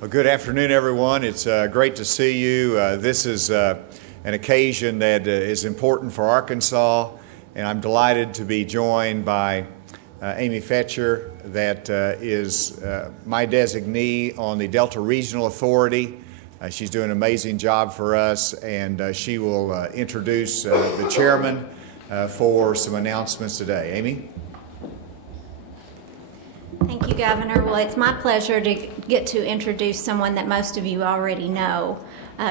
Well, good afternoon, everyone. It's great to see you. This is an occasion that is important for Arkansas, and I'm delighted to be joined by Amy Fetcher, that is my designee on the Delta Regional Authority. She's doing an amazing job for us, and she will introduce the chairman for some announcements today. Amy? Thank you, Governor. Well, it's my pleasure to get to introduce someone that most of you already know.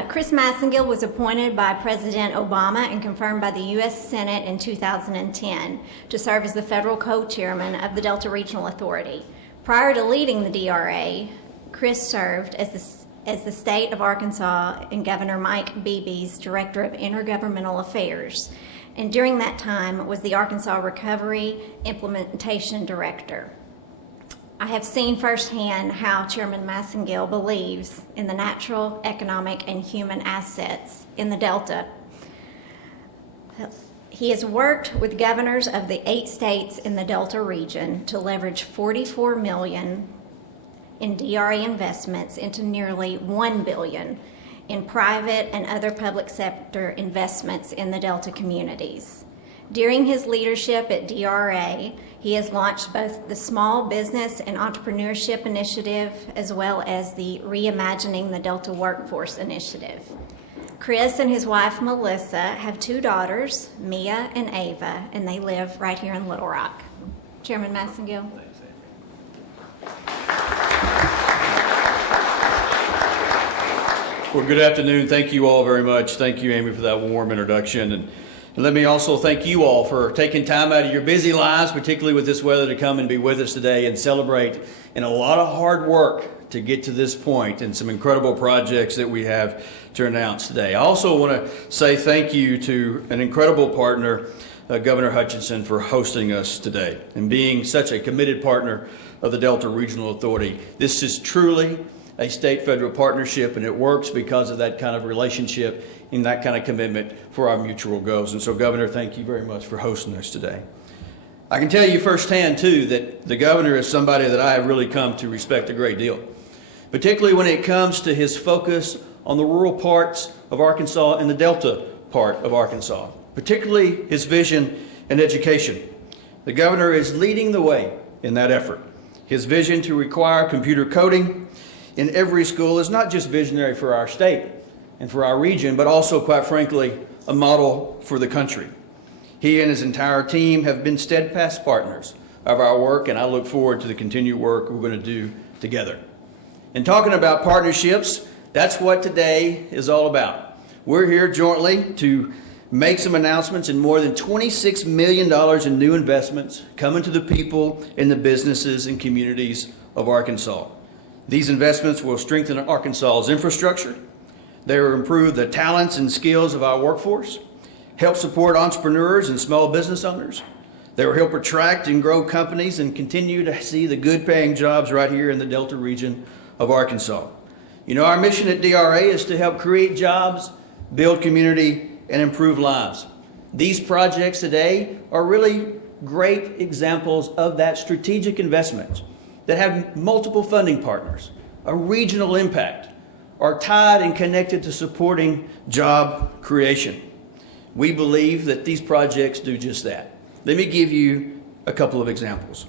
Chris Massengill was appointed by President Obama and confirmed by the U.S. Senate in 2010 to serve as the federal co-chairman of the Delta Regional Authority. Prior to leading the DRA, Chris served as the state of Arkansas and Governor Mike Beebe's Director of Intergovernmental Affairs, and during that time was the Arkansas Recovery Implementation Director. I have seen firsthand how Chairman Massengill believes in the natural, economic, and human assets in the Delta. He has worked with governors of the 8 states in the Delta region to leverage $44 million in DRA investments into nearly $1 billion in private and other public sector investments in the Delta communities. During his leadership at DRA, he has launched both the Small Business and Entrepreneurship Initiative as well as the Reimagining the Delta Workforce Initiative. Chris and his wife Melissa have 2 daughters, Mia and Ava, and they live right here in Little Rock. Chairman Massengill. Well, good afternoon. Thank you all very much. Thank you, Amy, for that warm introduction. And let me also thank you all for taking time out of your busy lives, particularly with this weather, to come and be with us today and celebrate in a lot of hard work to get to this point and some incredible projects that we have to announce today. I also want to say thank you to an incredible partner, Governor Hutchinson, for hosting us today and being such a committed partner of the Delta Regional Authority. This is truly a state-federal partnership, and it works because of that kind of relationship and that kind of commitment for our mutual goals. And so, Governor, thank you very much for hosting us today. I can tell you firsthand, too, that the governor is somebody that I have really come to respect a great deal, particularly when it comes to his focus on the rural parts of Arkansas and the Delta part of Arkansas, particularly his vision in education. The governor is leading the way in that effort. His vision to require computer coding in every school is not just visionary for our state and for our region, but also, quite frankly, a model for the country. He and his entire team have been steadfast partners of our work, and I look forward to the continued work we're going to do together. And talking about partnerships, that's what today is all about. We're here jointly to make some announcements in more than $26 million in new investments coming to the people and the businesses and communities of Arkansas. These investments will strengthen Arkansas's infrastructure. They will improve the talents and skills of our workforce, help support entrepreneurs and small business owners. They will help attract and grow companies and continue to see the good paying jobs right here in the Delta region of Arkansas. You know, our mission at DRA is to help create jobs, build community, and improve lives. These projects today are really great examples of that strategic investment that have multiple funding partners, a regional impact, are tied and connected to supporting job creation. We believe that these projects do just that. Let me give you a couple of examples.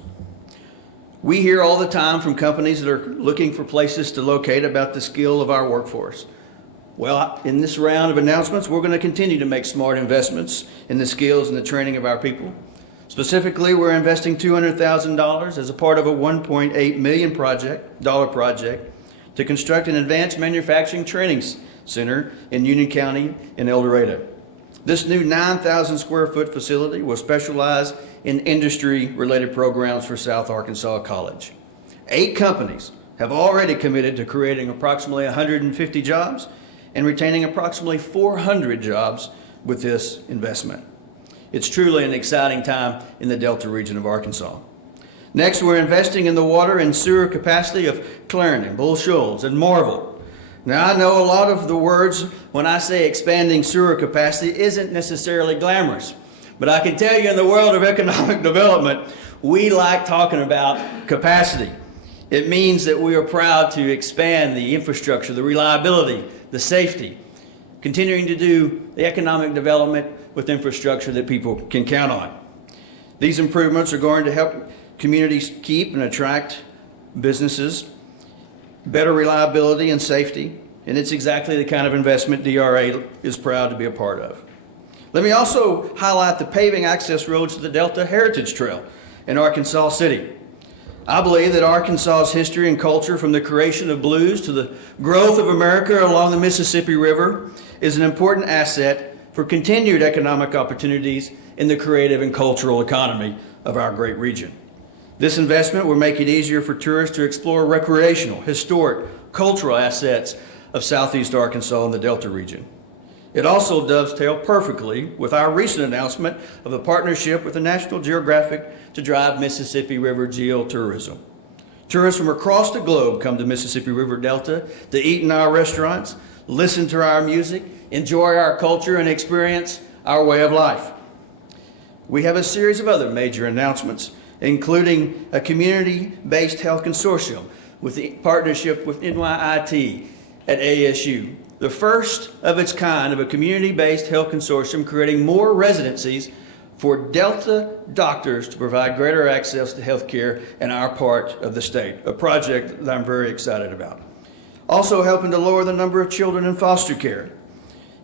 We hear all the time from companies that are looking for places to locate about the skill of our workforce. Well, in this round of announcements, we're going to continue to make smart investments in the skills and the training of our people. Specifically, we're investing $200,000 as a part of a $1.8 million project to construct an advanced manufacturing training center in Union County in El Dorado. This new 9,000 square foot facility will specialize in industry-related programs for South Arkansas College. 8 companies have already committed to creating approximately 150 jobs and retaining approximately 400 jobs with this investment. It's truly an exciting time in the Delta region of Arkansas. Next, we're investing in the water and sewer capacity of Clarendon, Bull Shoals, and Marvell. Now, I know a lot of the words when I say expanding sewer capacity isn't necessarily glamorous, but I can tell you in the world of economic development, we like talking about capacity. It means that we are proud to expand the infrastructure, the reliability, the safety, continuing to do the economic development with infrastructure that people can count on. These improvements are going to help communities keep and attract businesses, better reliability and safety, and it's exactly the kind of investment DRA is proud to be a part of. Let me also highlight the paving access roads to the Delta Heritage Trail in Arkansas City. I believe that Arkansas's history and culture, from the creation of blues to the growth of America along the Mississippi River, is an important asset for continued economic opportunities in the creative and cultural economy of our great region. This investment will make it easier for tourists to explore recreational, historic, cultural assets of southeast Arkansas and the Delta region. It also dovetails perfectly with our recent announcement of a partnership with the National Geographic to drive Mississippi River geotourism. Tourists from across the globe come to Mississippi River Delta to eat in our restaurants, listen to our music, enjoy our culture, and experience our way of life. We have a series of other major announcements, including a community-based health consortium with the partnership with NYIT at ASU, the first of its kind of a community-based health consortium creating more residencies for Delta doctors to provide greater access to health care in our part of the state, a project that I'm very excited about. Also helping to lower the number of children in foster care,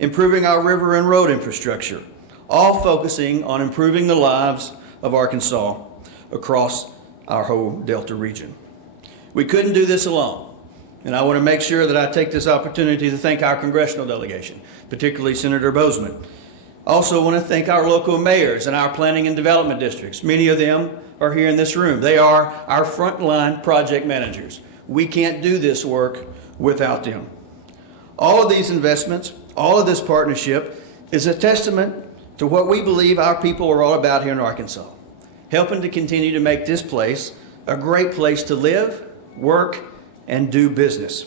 improving our river and road infrastructure, all focusing on improving the lives of Arkansas across our whole Delta region. We couldn't do this alone, and I want to make sure that I take this opportunity to thank our congressional delegation, particularly Senator Bozeman. Also want to thank our local mayors and our planning and development districts. Many of them are here in this room. They are our frontline project managers. We can't do this work without them. All of these investments, all of this partnership is a testament to what we believe our people are all about here in Arkansas, helping to continue to make this place a great place to live, work, and do business.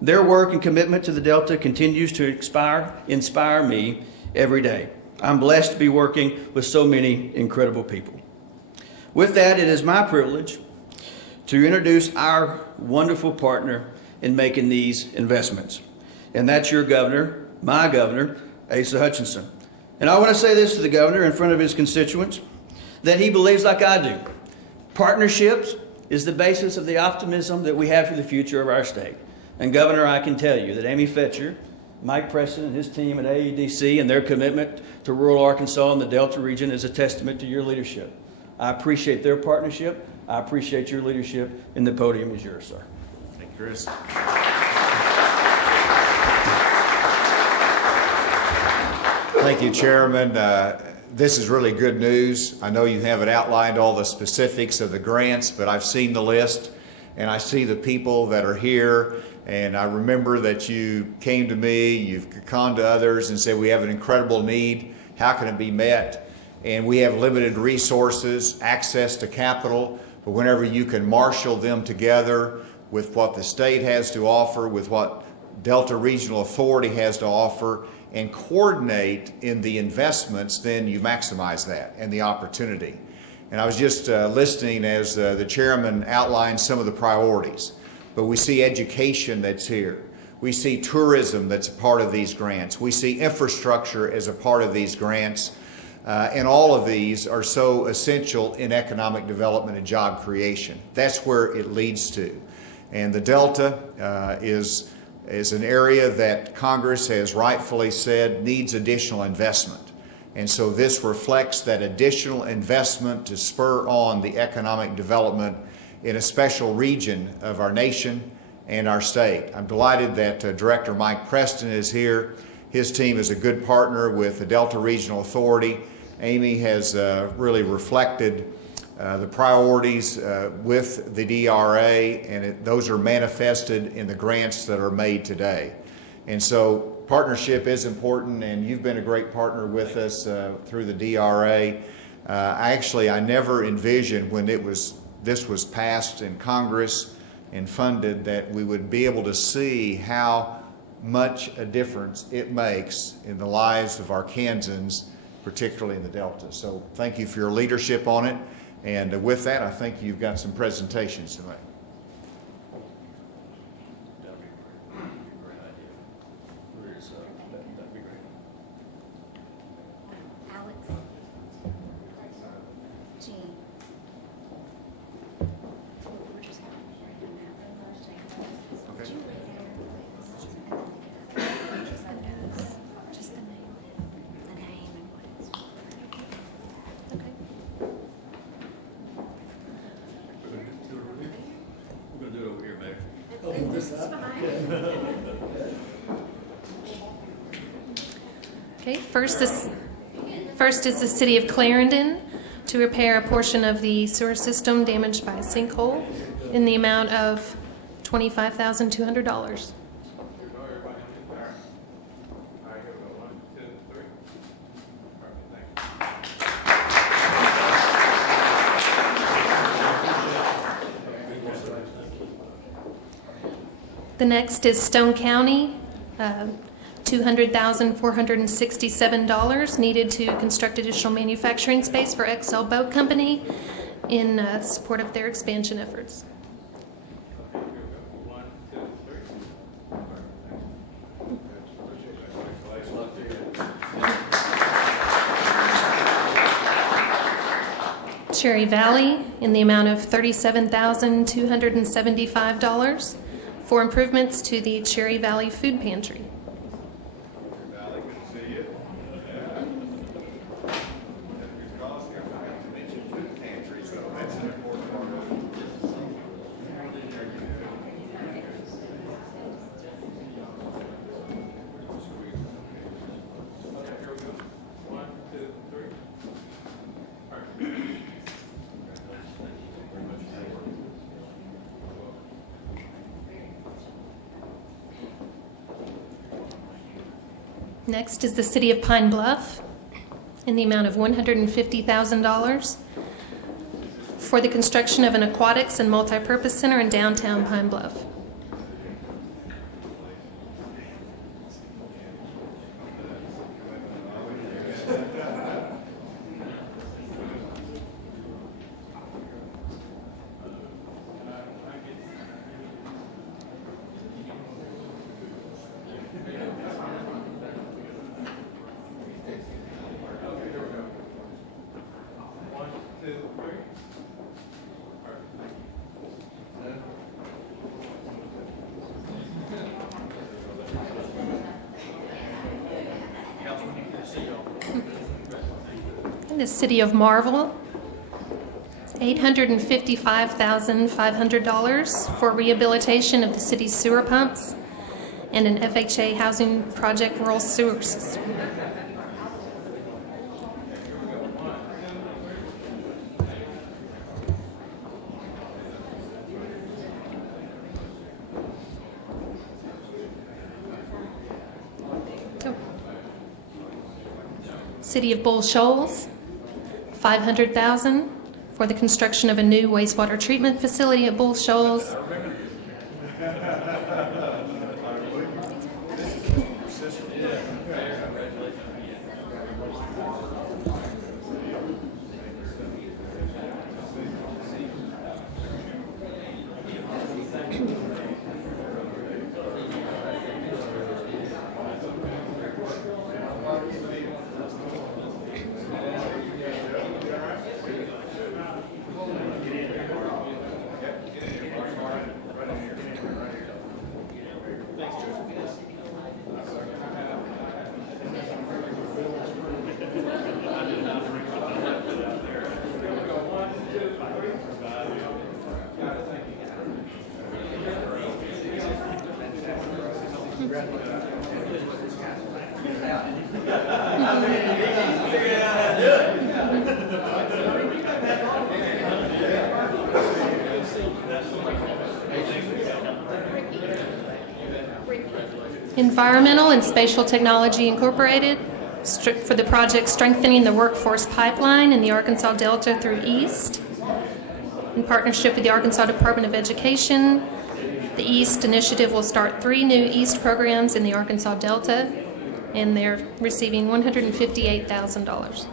Their work and commitment to the Delta continues to inspire me every day. I'm blessed to be working with so many incredible people. With that, it is my privilege to introduce our wonderful partner in making these investments. And that's your governor, my governor, Asa Hutchinson. And I want to say this to the governor in front of his constituents, that he believes like I do. Partnerships is the basis of the optimism that we have for the future of our state. And Governor, I can tell you that Amy Fetcher, Mike Preston and his team at AEDC and their commitment to rural Arkansas and the Delta region is a testament to your leadership. I appreciate their partnership. I appreciate your leadership, and the podium is yours, sir. Thank you, Chris. Thank you, Chairman. This is really good news. I know you haven't outlined all the specifics of the grants, but I've seen the list, and I see the people that are here, and I remember that you came to me, you've gone to others and said we have an incredible need. How can it be met? And we have limited resources, access to capital, but whenever you can marshal them together with what the state has to offer, with what Delta Regional Authority has to offer, and coordinate in the investments, then you maximize that and the opportunity. And I was just listening as the chairman outlined some of the priorities, but we see education that's here. We see tourism that's a part of these grants. We see infrastructure as a part of these grants. And all of these are so essential in economic development and job creation. That's where it leads to. And the Delta is an area that Congress has rightfully said needs additional investment. And so this reflects that additional investment to spur on the economic development in a special region of our nation and our state. I'm delighted that Director Mike Preston is here. His team is a good partner with the Delta Regional Authority. Amy has really reflected the priorities with the DRA, and those are manifested in the grants that are made today. And so partnership is important, and you've been a great partner with us through the DRA. I never envisioned when this was passed in Congress and funded that we would be able to see how much a difference it makes in the lives of Arkansans, particularly in the Delta. So thank you for your leadership on it. And with that, I think you've got some presentations to make. Okay, first is the City of Clarendon to repair a portion of the sewer system damaged by a sinkhole in the amount of $25,200. The next is Stone County, $200,467 needed to construct additional manufacturing space for XL Boat Company in support of their expansion efforts. Cherry Valley in the amount of $37,275 for improvements to the Cherry Valley Food Pantry. Valley, good to see you. You mentioned food pantries, so that's an important part of it. Next is the City of Pine Bluff in the amount of $150,000 for the construction of an aquatics and multipurpose center in downtown Pine Bluff. The City of Marvel, $855,500 for rehabilitation of the city's sewer pumps and an FHA housing project rural sewer system. City of Bull Shoals, $500,000 for the construction of a new wastewater treatment facility at Bull Shoals. Environmental and Spatial Technology Incorporated for the project Strengthening the Workforce Pipeline in the Arkansas Delta through East. In partnership with the Arkansas Department of Education, the East Initiative will start 3 new East programs in the Arkansas Delta, and they're receiving $158,000.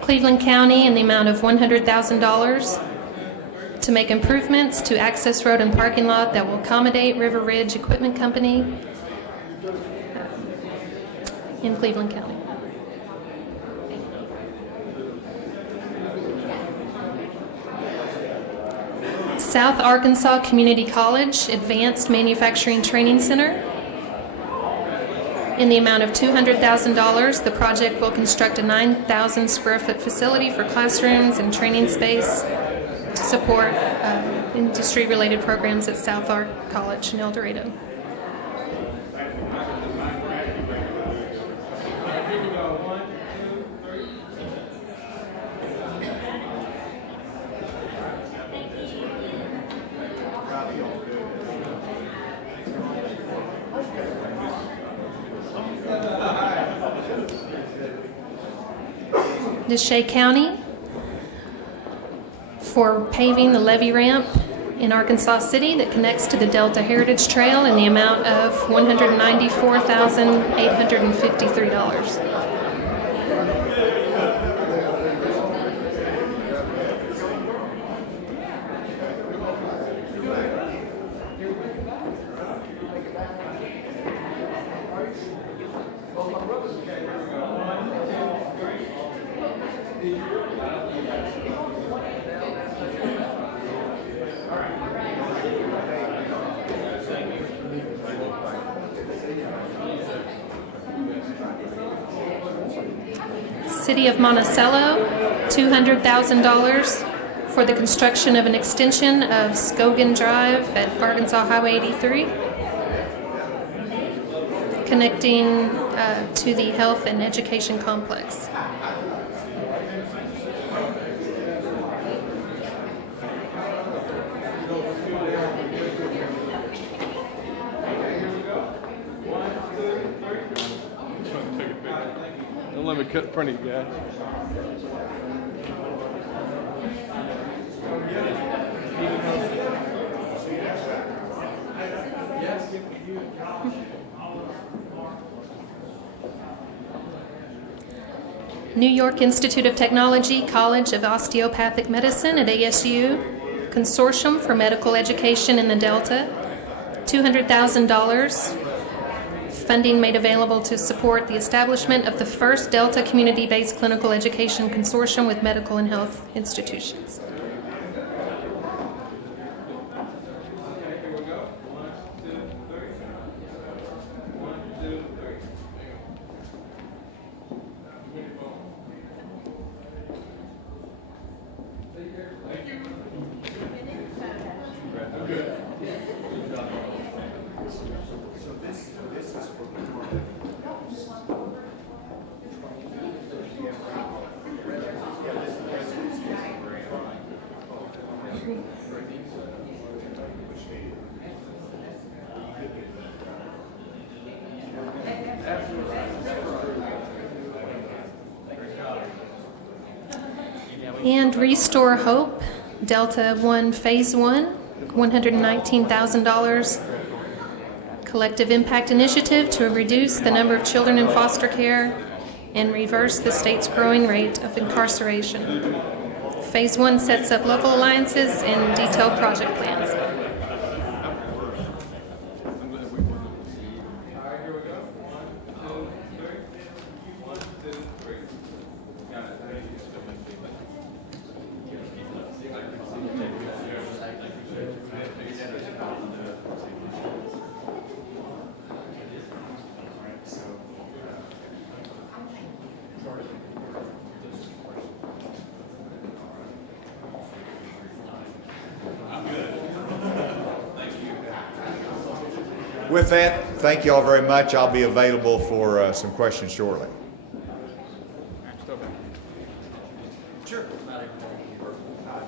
Cleveland County in the amount of $100,000 to make improvements to access road and parking lot that will accommodate River Ridge Equipment Company. in Cleveland County. South Arkansas Community College Advanced Manufacturing Training Center. In the amount of $200,000, the project will construct a 9,000 square foot facility for classrooms and training space to support industry-related programs at South Ark College in El Dorado. DeShay County for paving the levee ramp in Arkansas City that connects to the Delta Heritage Trail in the amount of $194,853. City of Monticello, $200,000 for the construction of an extension of Scogan Drive at Arkansas Highway 83, connecting to the health and education complex. Don't let me cut in front of you guys. New York Institute of Technology College of Osteopathic Medicine at ASU, Consortium for Medical Education in the Delta, $200,000. Funding made available to support the establishment of the first Delta community-based clinical education consortium with medical and health institutions. And Restore Hope, Delta 1 Phase 1, $119,000. Collective Impact Initiative to reduce the number of children in foster care and reverse the state's growing rate of incarceration. Phase 1 sets up local alliances and detailed project plans. With that, thank you all very much. I'll be available for some questions shortly.